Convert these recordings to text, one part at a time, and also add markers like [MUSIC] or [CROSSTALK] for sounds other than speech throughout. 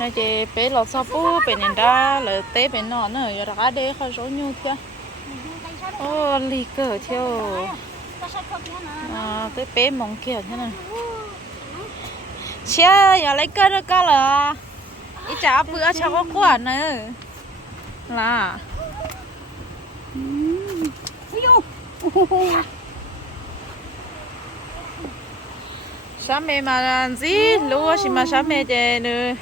nó chị bé lọt sao bú, bé nên ra là té bé nọ nữa giờ đã để khỏi số nhiêu kia ô lì cờ theo à tới bé mong kia thế này. Chia giờ lấy cơ được cơ là ít chả bữa chả có quả nữa. Là. Sao mẹ mà làm gì? Lúc gì mà sao mẹ để nữa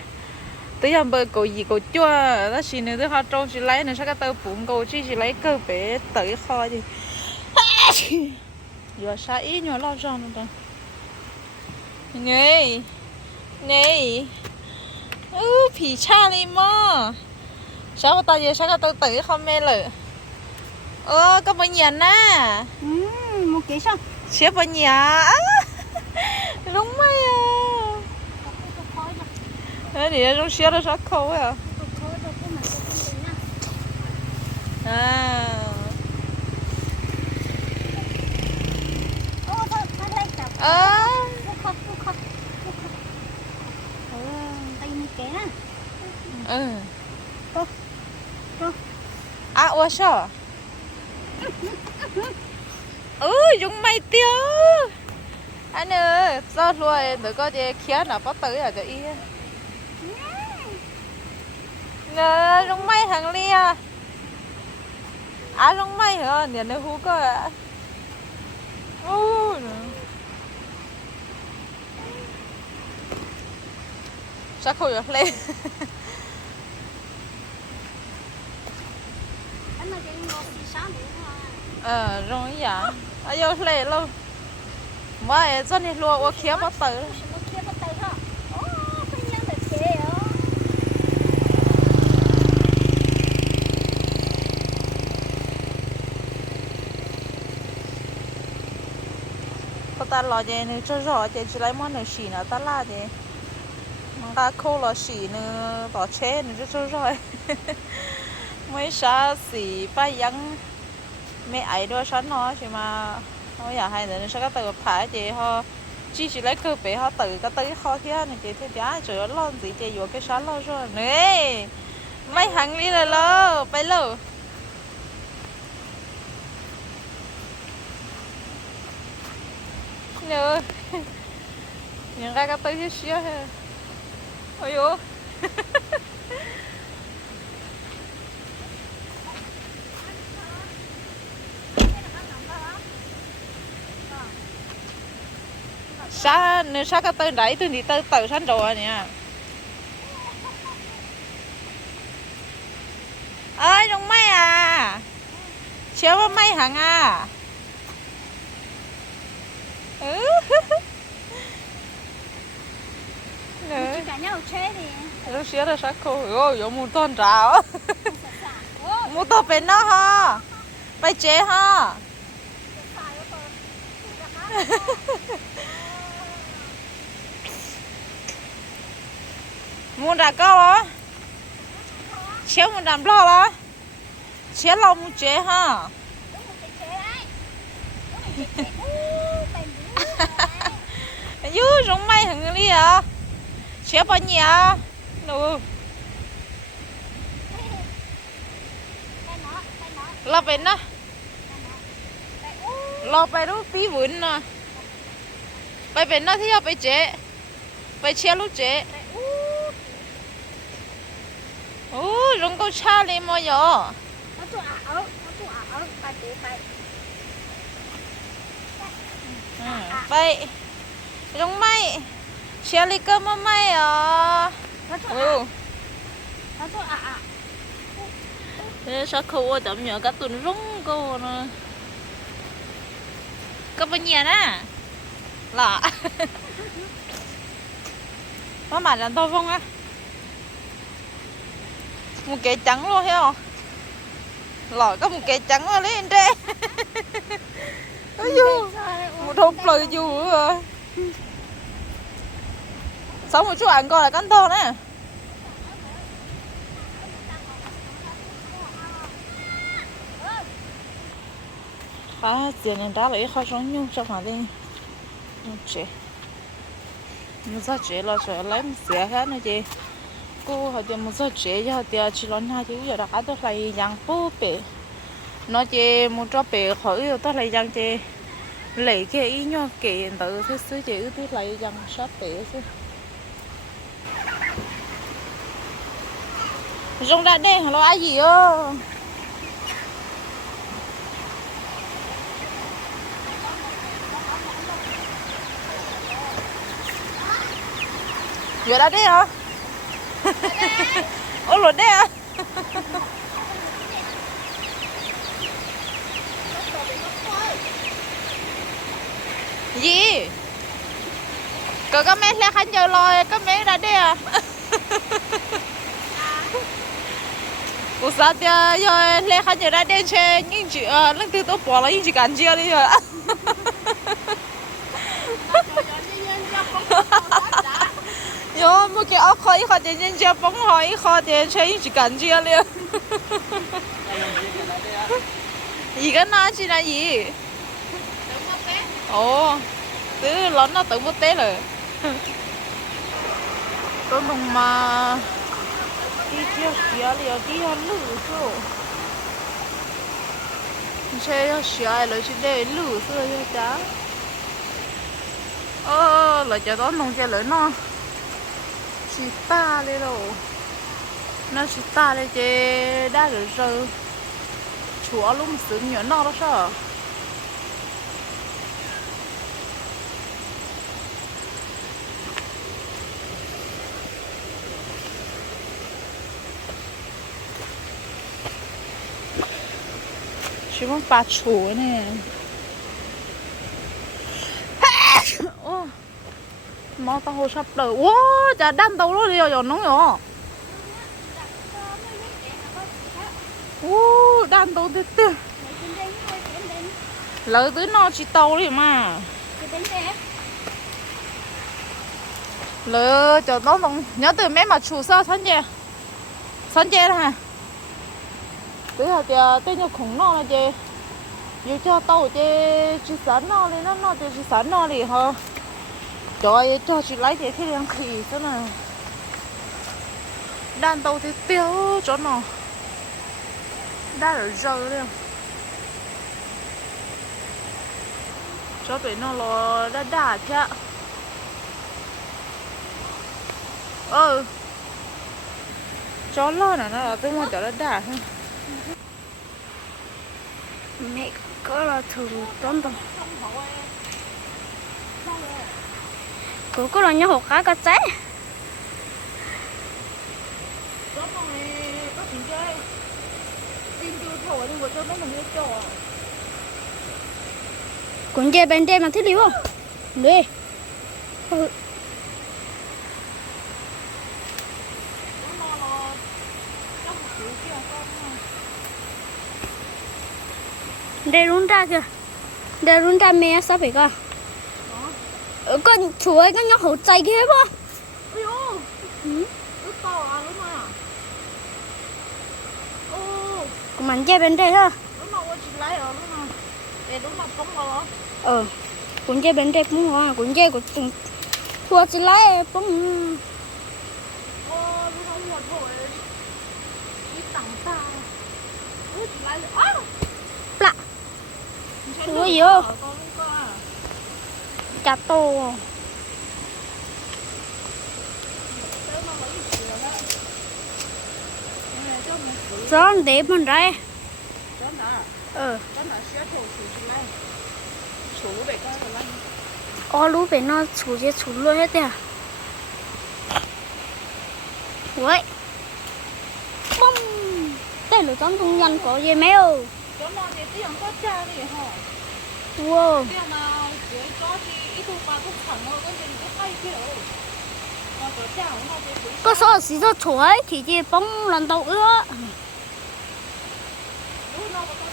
tới giờ bờ cổ gì cổ chua đó chỉ nữa tới họ trâu chỉ lấy nữa sao cái tàu bụng cổ chỉ chỉ lấy cơ bé tới kho gì. Giờ sao ít nhỏ lo cho nó đâu này này ừ phì cha đi mà sao tàu giờ sao cái tàu tới kho mẹ lợ ơ có bao nhiêu nè một cái sao? Xếp bao nhiêu [LAUGHS] đúng mày à thế thì nó xếp nó rất khô à à ờ ừ Cô, cô. à ủa sao ừ dùng mày tiêu. Anh ơi sao rồi đừng có gì kia nào bắt tới à cho y nè dùng mày thằng lia à. Dùng mày hả? Nè nó hú cơ à ừ sao không được lên? [LAUGHS] Ờ rồi dạ. À vô lên luôn. Mà cho nên lúa ô kia bắt tới có ta lo gì nữa cho rõ thì chỉ lấy món này xì nó ta la gì, mà ta khô lo xì nữa bỏ chế nữa cho rõ. [LAUGHS] Mấy sa xì ba yắng. Mấy ấy đôi sẵn nó chỉ mà không giờ à, hai nữa sao các tờ phải chị ho. Chỉ chỉ lấy cơ bể họ tự cái tới khó kia này chị thấy giá chữa lo gì chị vô cái sẵn lo rồi. Nè mấy hàng đi là lo bay lâu. nữa những cái cái tới hết xíu ôi ôi sa nếu sa cái tên đấy tôi đi tới tàu sẵn rồi nha ơi đúng mấy à. Chiếu mấy hàng à lúc xưa là sắc khô ôi yo muốn tôn trào muốn tôn bên nó ha? Bay chế ha? [LAUGHS] Muốn đã có đó chéo muốn làm lo đó chéo lo muốn chế ha? Dú rụng may thằng đi à เปะเนี่ยหนูเราเป็นนะเราไปรู้ปีหวุนนะไปเป็นน้าที่เราไปเจ๊ไปเชียร์ลูกเจ๊โอ้ลงก็ชาเลยมอยอมอาาไปไปงไม่ Shelly cơ mà mày à? Ừ. Thế sao khâu ở tầm nhỏ cả tuần rung cô nè Cơ bà nhẹ nè Lạ. [LAUGHS] Nó mà là to vông á. Một cái trắng luôn thấy không? Lọ có một cái trắng lên anh tre [LAUGHS] Ôi dù Một hộp lời dù rồi sống một chút à, ăn coi là cắn to nè À, tiền nên đã lấy khó sống nhung cho mà đi. Chế nó ra chế là sợ lấy một xe hết nữa chị. Cô họ tiền một số chế cho tiền chỉ lo nhà chứ giờ đã có được lấy giang bố bể. Nó chị một cho bể khỏi tôi lấy giang chị? Lấy cái ý nhau kiện tự thứ xứ chỉ tôi lấy giang sắp bể chứ. Rong đã đen nó ai gì ơ? Giờ đã đen hả? [LAUGHS] Ô lột đen hả? [LAUGHS] Gì? Cậu có mấy lẽ khánh giờ lòi có mấy đã đen à [LAUGHS] Ủa sao thì ờ, giờ lẽ khánh giờ ra đen chơi nhưng chuyện lần thứ tôi bỏ lại nhưng chuyện cảm chia đi rồi. [LAUGHS] Yo một cái áo khó khó thì nhân gia bóng hỏi khó thì chơi những chuyện cảm chia đi [LAUGHS] gì cái nào chỉ là gì? Ồ từ lớn nó tự một té rồi. [LAUGHS] Tôi mong mà đi chơi xía liền đi ăn lử chứ chơi xía rồi chỉ để lử thôi chứ chả ờ là cho đó nông chơi lớn nó chỉ ta lên rồi nó chỉ ta lên chơi đã được rồi chúa lúc sướng nhớ nó đó sao chỉ muốn bà chủ mà tao hồ sắp đời wow chả đan tàu luôn đi rồi nóng rồi ô đan tàu thế thế lỡ tới nó chỉ tàu đi mà lỡ cho nó vòng nhớ từ mấy mà chủ sao sẵn chè sẵn chè hả từ hồi thì ờ, tên nhau khủng nó là chè dù cho tàu chè chỉ sẵn nó đi, nó nó chè chỉ sẵn nó đi hả trời cho chị lấy thì thế đang khỉ thế này đàn tàu thì tiêu cho nó. Đã ở rơi đấy cho bị nó lo đã đã chứ. Ờ. Ừ chó lo nè nó là tôi muốn cho nó đã ha mẹ có là thường tốn tông cô có là nhớ hộp cá cá trái chơi cũng chơi bên đây mà thích đi không? Đi Ừ, nó lo lo trong một sự kia con đây run ra kìa. Đây run ra mẹ sao phải coi Ờ, con chuối con nhớ hộp trái kia không ui ô Ừ. rất to à đúng không ô. Cũng mình chơi bên đây thôi. Đúng rồi chị lấy rồi đúng không để đúng mặt cũng rồi ờ cũng chơi bên đây cũng ngon cũng chơi cũng cũng thua chỉ lấy cũng ô đúng không một hồi đi tặng ta ui chị lấy rồi á lạ Ủa Ủa gì gì không không? con con à chả to Tớ mà lấy sữa đó. Nè, cho một sữa gió để mình ra đó nè. ờ Đó nè, sữa gì không? Chà tô Sữa để mình rồi lấy. ô lú về nó chủ chế chủ luôn hết à Ui bông đây là tấm công nhân có gì mấy ơi Cho nó thì tiền có cha gì hả? Wow có gì số xí số chuối thì chỉ bông lần đầu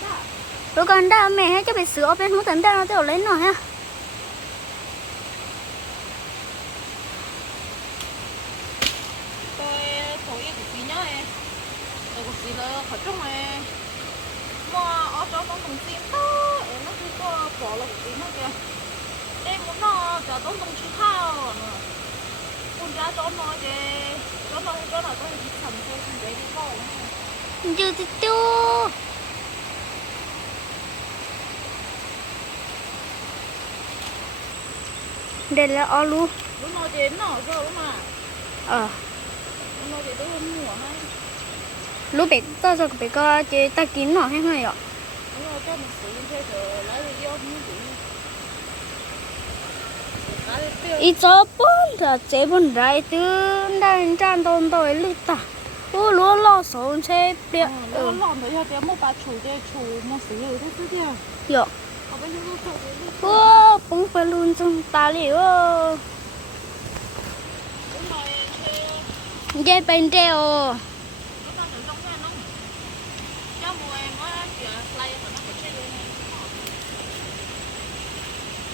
cha. rồi còn đã mẹ hay cho bị sữa bên hút tấn ra nó tiểu lấy nó ha Tôi thổi cái gì nhá em. Tôi có gì là khỏi trong này. Mà ở chỗ con đồng tiền đó, em nó cứ có bỏ là cái gì nó kìa. Em muốn nó cho tốn công chi thao nữa. con ra cho nó chứ cho nó cho nó có đi sầm thôi không để đi coi Dư tí tu Đây là o lu Lúc nào đến nó rồi mà. Ờ. Lúc nào đến tôi mua hay? Lúc bé tao giờ bé có chế ta kín nó hay không ạ Lúc nào cho mình sử dụng thế rồi lấy đi vô như vậy ít cho bốn là chế bốn rải tư. Đang trang tồn tôi lúc ta. 我罗老手车边。我老头要点莫把厨的厨莫死了，对不对？有。我甭管路中打理哦。你在边的哦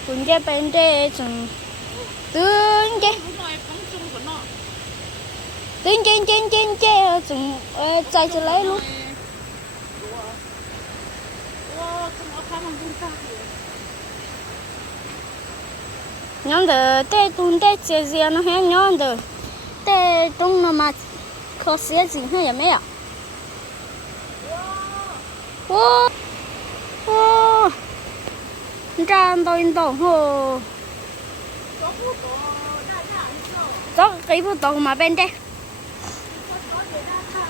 ？cũng chơi bên đây chẳng tướng chơi 뜬stenstenstensten좀 trên trên trên ờ, ờ, luôn wow chúng nó khá là vui nhóm đờ, tê tung tê chia gì nó hay nhóm đờ. Tê tung nó mà có xe gì hay là mấy ạ? Ô ô, tràn tôi đồng hồ có cái bộ đồng mà bên đây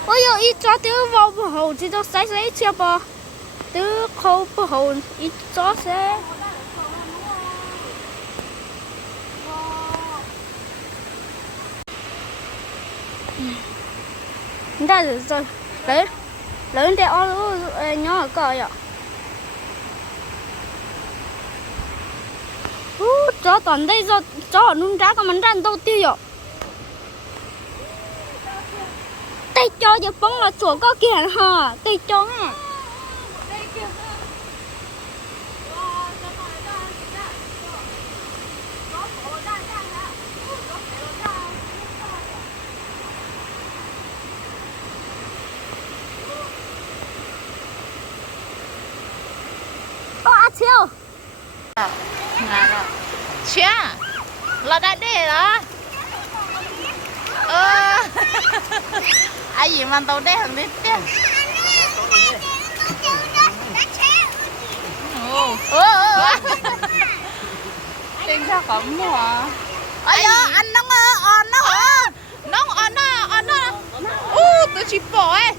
ôi yo ít cho tiêu vào bộ hồ chỉ cho sai sai chưa bò tiêu khâu bộ hồ ít cho sẽ đã rồi rồi lớn lớn thì ở lũ nhỏ ở cờ ạ Ú, chó toàn đây do chó ở nung trá có mình răn đâu tiêu rồi tay cho giờ bóng là chỗ có kiện hả tay cho à Ô, chia là đã để đó. Ờ ai gì mà tàu đen thằng đi tiếp ồ. Ồ trên [LAUGHS] sao mua ai giờ anh nóng on nó hả? Nóng on nó on nó. Ô tôi chỉ bỏ ấy.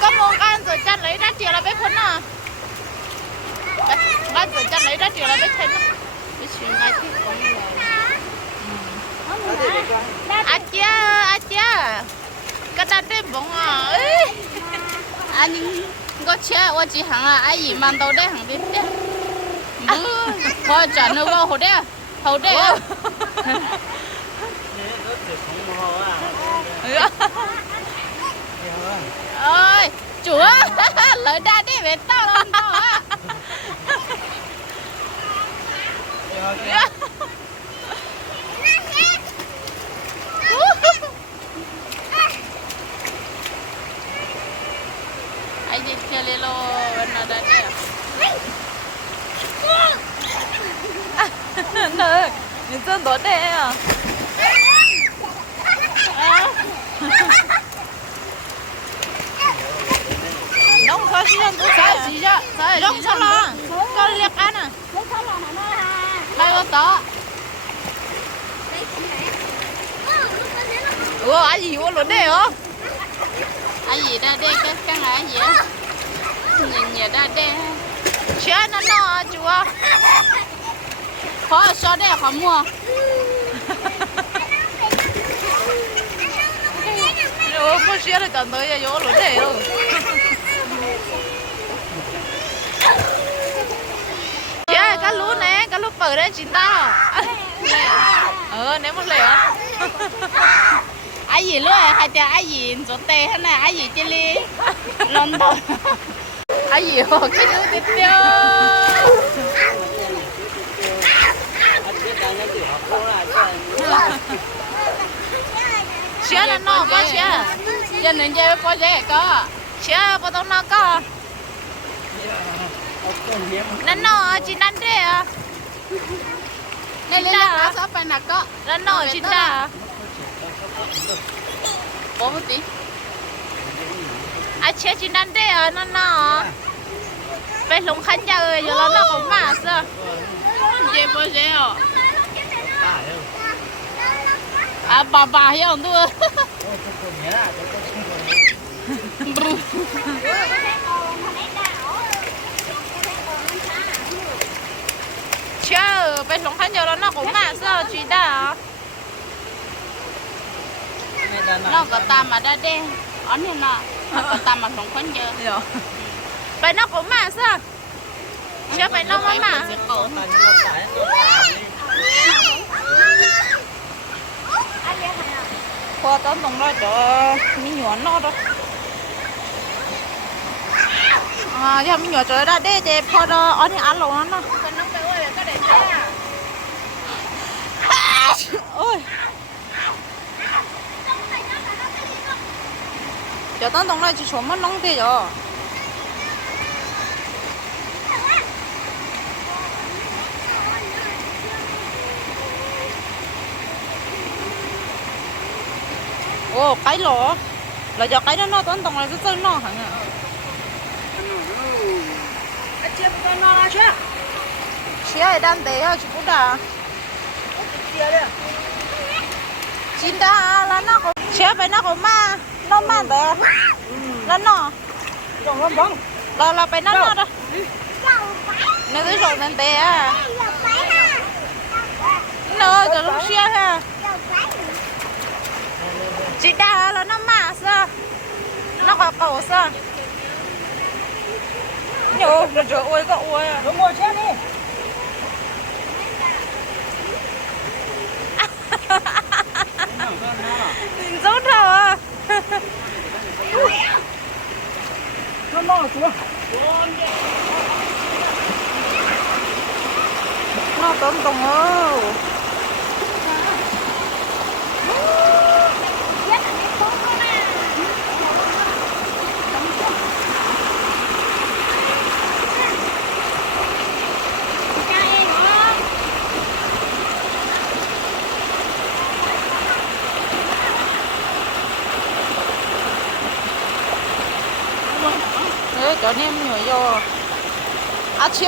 Có một con rồi chân lấy ra chiều là biết khốn à con rồi chân lấy ra chiều là biết thêm á. Cái chuyện này thì có như là à chia à chia cái đàn đêm bông à anh có chia tôi chỉ hàng à ai gì mang đầu đây hàng đi đi coi trả nữa vào hồ đây hồ đây ơi chúa [LAUGHS] lời đa đi về tao làm tao à anh nhìn kia lê lô bên nào đây kìa? Nó nhìn chân tốt đấy à ủa ai gì ủa luôn đây hả? Ai gì đây đây cái cái này gì á? Nhìn nhìn đây đây chưa nó nó chúa khó sao đây khó mua? Ủa có xe là tận tới giờ luôn đây rồi dạ cá lú nè cá lú bự đấy chín tao ờ nếu một lẻ ai gì luôn à? hai tia ai gì số tê thế này ai gì chơi đi lần ai gì hồ cái tiếp theo. Chưa là nó có chưa giờ nên chơi có dễ có. Chưa có tông nó có. Nên nó chỉ nên thế à nên là sao phải nạc có. Nên chỉ ta าะจินดา Bố một tí อาเชียจินนั่นเด้อนั่นเนาะไปลงคันยาเอ้ยอยู่แล้วเนาะของมาเสื้อ Dê bố dê hả À bà bà hiểu không tôi เชื่อไปลงคันยาแ nó có tam mà đã đen. Ón thì nó. Nó có tam mà không quên giờ vậy nó cũng mà sao? Chưa vậy nó mà? mà qua tóm đồng lo cho mi nhuận nó đó. À giờ mi nhuận cho đã đe để pho đó ón thì ăn lộn nó. Ôi. Giờ tao tông lại chỉ số mất nông thế rồi ồ cái lỗ là giờ cái đó nó tao tông lại rất chân nó hả nhỉ Chưa có nó là chưa chị ấy đang để à chị cũng đã chín đã là nó có chị phải nó có ma nó để là nó là là phải nó nó đó nếu tôi rồi nên để à. Nó giờ lúc xưa ha chị đã là nó ma sao? Nó có cầu sao? Nó trở ôi có ôi à Đúng rồi, chết đi. Nhìn dốt thở à nó lo xuống. Nó tốn công ơ Đấy, cho nem nhỏ vô À chia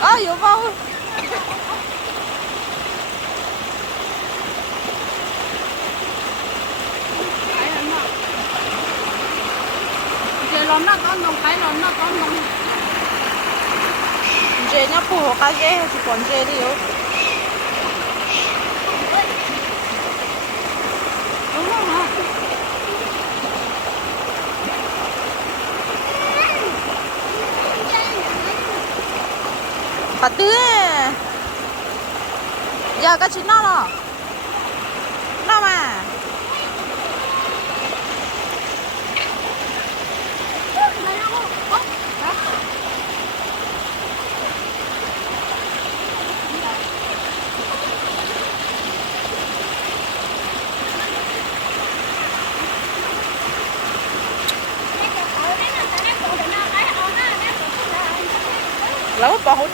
À, vô vào Giờ lón nó có nông cái lón nó có nông Dê nhá phù hộ cá không hả Bà tư Giờ cá chín nó rồi Nó mà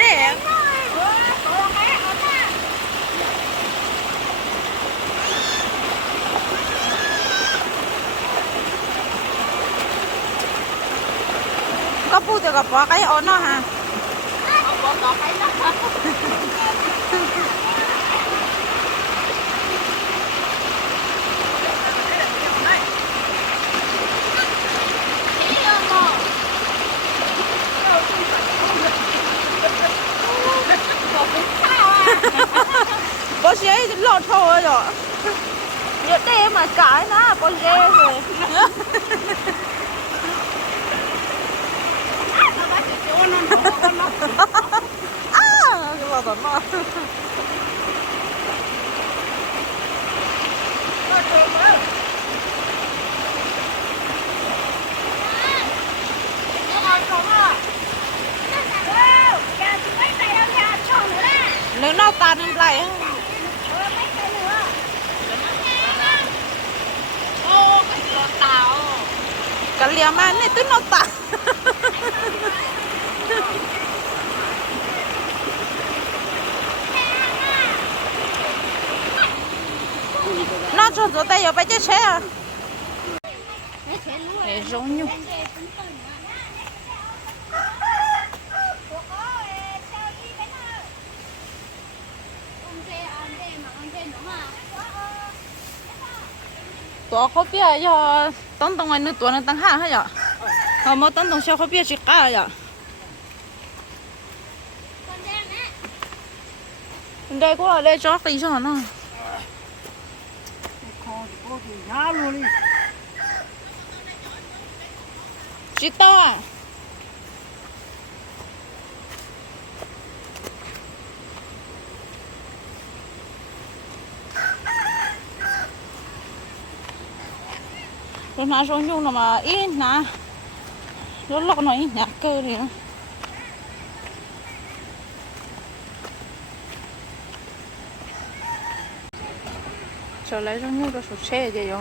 Lẩu bò hủ đen Có pu thì gặp bò cái ổn nó hả Có có cái nó Bò dê thì lọt thôi rồi Đê mà cái nó bò dê rồi À, cái lọt nó Nếu nó tan lên lại á. Cả này nó cho tụi tay vào bay chết xe à để giống như tụi khó biết cho tông tông anh tụi nó tăng hạ hết rồi họ mới tông tông sao khó biết chỉ cả rồi đây cũng là đây cho tí cho nó Con có thì nhá luôn đi. chỉ to à rồi mà rồi nhung là mà ít nè nó lọt nó ít nhạt cơ thì nó trở lại trong nhung đó số xe thì có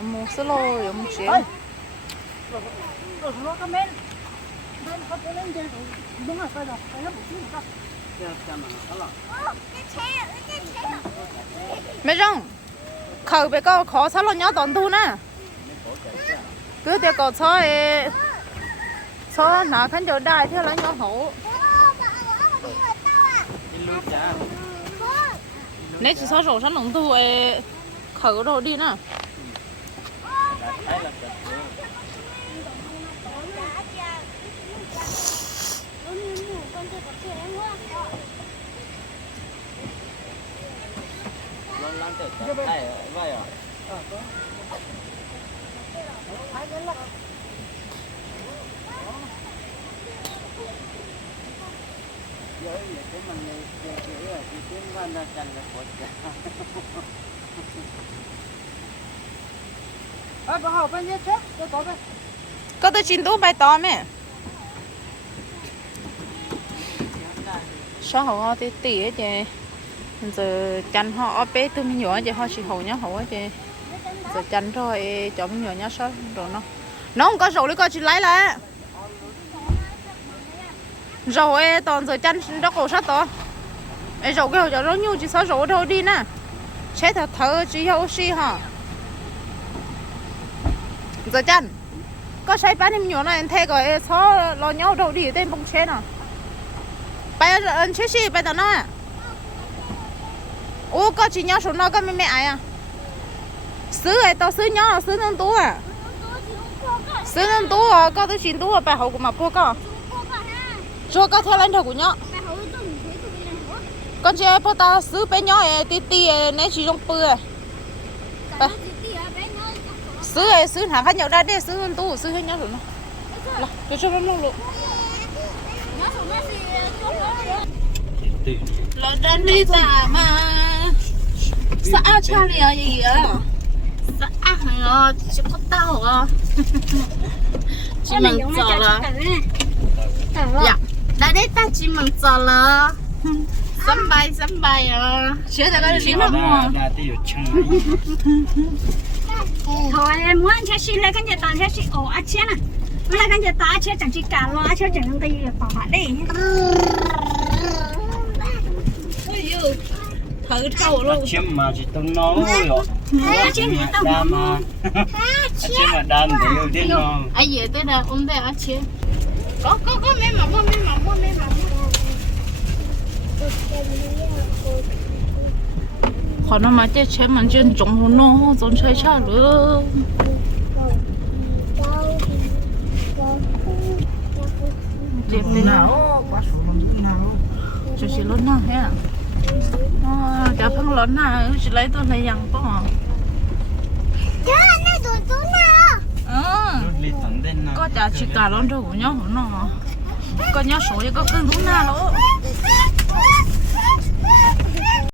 mua sữa lô có mua xe Ơi. Rồi nó cái men. Men có cái lên trên. Đúng rồi, phải rồi. Phải nó một chút nữa. Dạ, chăm mà. Đó là. mấy rong khởi bé có khó sao lo nhớ toàn thu nè cứ theo có sao ấy sao nào khăn chỗ đại theo là nhớ hổ. Nếu chỉ sao rổ sẵn lòng tu ấy khởi đồ đi nè Hãy subscribe cho kênh Ghiền Mì Gõ Để không bỏ lỡ những video hấp dẫn có tôi chín tú bài to mẹ. Sao họ tí tí ấy chứ giờ chăn họ bé tôi nhỏ chứ họ chỉ hầu nhá hầu ấy chứ giờ chăn rồi cho mình nhỏ nhá, sao rồi nó nó không có rổ đi, coi chị lấy lấy rổ e toàn giờ chăn đó, cổ sát to ấy rổ cái hồi giờ nó nhu chị sao rổ thôi, đi nè. Chế thật, thở chị hậu si hả? Giờ chăn có sai bán em nhỏ này thay gọi sao lo nhau đâu, đi tên bông chén nào bây giờ anh chết gì bây giờ nó à ô có chị nhau số nó có mẹ mẹ ai à? Xứ ấy tao xứ nhau xứ nông tú à. Xứ nông tú à có tôi xin tú à bài học của mà có. Cho có theo lên đầu của nhau con ấy bắt ta xứ bé nhau ấy tí tí ấy nãy chỉ trong bự à. Xứ ấy xứ hàng khác nhau đây đây xứ nông tú xứ hết nhau rồi nó là cho cho nó luôn luôn. Lo đến đi ta mà sao cha liền gì à sao hả chỉ có tao à chỉ mình chờ là dạ đã đấy ta chỉ mình chờ là sắm bay sắm bay à chế ra cái gì mà mua thôi em muốn chơi xin lấy cái tao chơi xin ồ ăn chén à lấy cái gì tao chơi chẳng chỉ cả lo chơi chẳng cái gì bỏ vào đây thử thâu luôn chiếm mà chỉ tao nói rồi đam à? chiếm mà đam thì yêu đến nó ai về tới đây ôm đây ở chế có có có mấy mà mấy mà mấy mà mua nó mà chơi chế mà chơi trồng nó trồng chơi cha nữa đẹp thế nào quá quả sổ nào. cho chị lớn nào thế à ờ chả phân lớn nào chị lấy tôi này dặn có hả ờ lúc đi tận đến nó có chả chỉ cả lớn đâu của nhau của nó có nhau số có cưng đúng nào đó